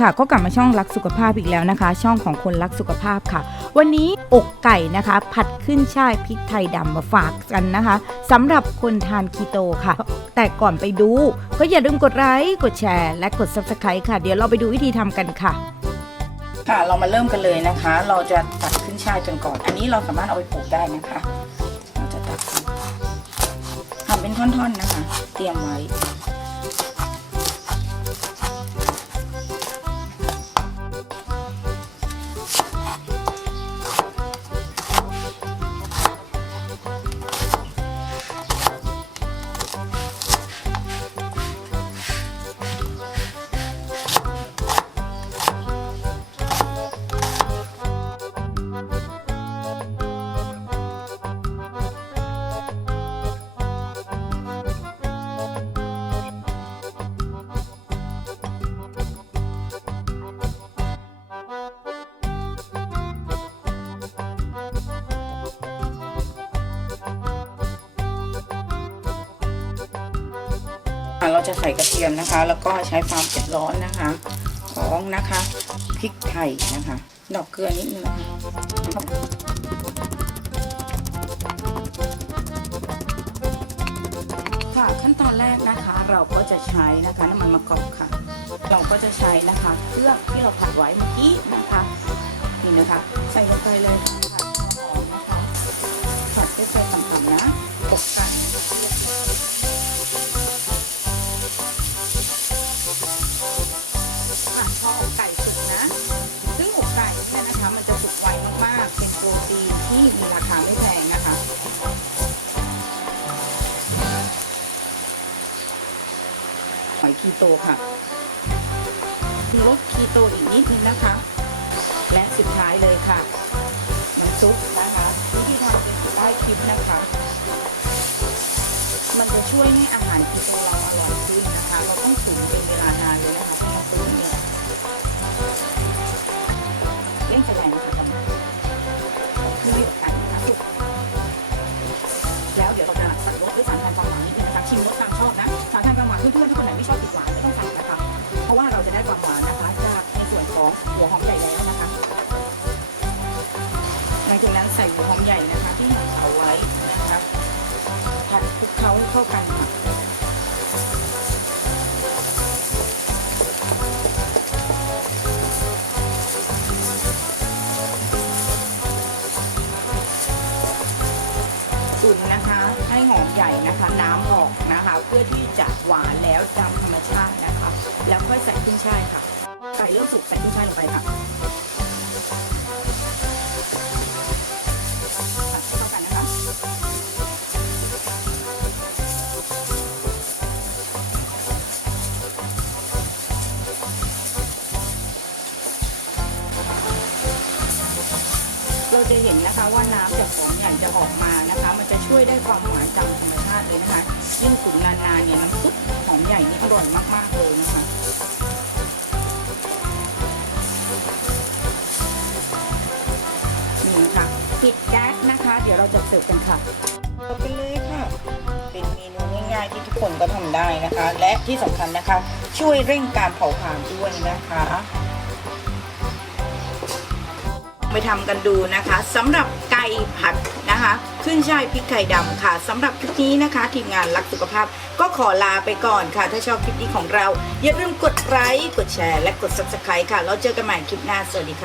ค่ะก็กลับมาช่องรักสุขภาพอีกแล้วนะคะ ช่องของคนรักสุขภาพค่ะ วันนี้อกไก่นะคะ ผัดขึ้นช่ายพริกไทยดำมาฝากกันนะคะสำหรับคนทานคีโตค่ะ แต่ก่อนไปดู ก็อย่าลืมกดไลค์กดแชร์ และกด subscribe ค่ะ เดี๋ยวเราไปดูวิธีทำกันค่ะ ค่ะเรามาเริ่มกันเลยนะคะ เราจะตัดขึ้นช่ายกันก่อน อันนี้เราสามารถเอาไปปลูกได้นะคะเราจะตัดหั่นเป็นท่อนๆนะคะ เตรียมไว้ เราจะใส่กระเทียมนะคะ แล้วก็ใช้ความเผ็ดร้อนนะคะ ของนะคะพริกไทยนะคะ ดอกเกลือนิดนึงนะคะค่ะขั้นตอนแรกนะคะ เราก็จะใช้นะคะน้ำมันมะกอกค่ะ เราก็จะใช้นะคะเครื่องที่เราผัดไว้เมื่อกี้นะคะนี่นะคะ ใส่ลงไปเลยค่ะหอมนะคะผัดด้วยไฟต่ำๆนะตกกัน อยคีโตค่ะลดคีโตอีกนิดนึงนะคะ และสุดท้ายเลยค่ะน้ำซุปนะคะวิธีทำเป็นใต้คลิปนะคะ มันจะช่วยให้อาหารคีโตเราอร่อยขึ้นนะคะ เราต้องตุ๋นเป็นเวลานานเลยนะคะเพราะเราตุ๋นเนี่ย ใส่หัวหอมใหญ่นะคะที่หั่นเอาไว้นะคะผัดคลุกเคล้าให้เข้ากันค่ะตุ๋นนะคะให้หอมใหญ่นะคะ น้ำออกนะคะ เพื่อที่จะหวานแล้วตามธรรมชาตินะคะ แล้วค่อยใส่ขึ้นช่ายค่ะไก่เริ่มสุกใส่ขึ้นช่ายลงไปค่ะ เราจะเห็นนะคะว่าน้ำจากหอมใหญ่จะออกมานะคะ มันจะช่วยได้ความหวานตามธรรมชาติเลยนะคะยิ่งตุ๋นนานๆเนี่ยน้ำซุปหอมใหญ่นี่อร่อยมากๆเลยนะคะนี่ค่ะปิดแก๊สนะคะ เดี๋ยวเราจะเสิร์ฟกันค่ะเอาไปเลยค่ะ เป็นเมนูง่ายๆที่ทุกคนก็ทำได้นะคะ และที่สำคัญนะคะ ช่วยเร่งการเผาผลาญด้วยนะคะ ไปทำกันดูนะคะสำหรับไก่ผัดนะคะขึ้นช่ายพริกไข่ดำค่ะสำหรับคลิปนี้นะคะ ทีมงานรักสุขภาพก็ขอลาไปก่อนค่ะ ถ้าชอบคลิปนี้ของเรา อย่าลืมกดไลค์กดแชร์และกด subscribe ค่ะแล้วเจอกันใหม่คลิปหน้าสวัสดีค่ะ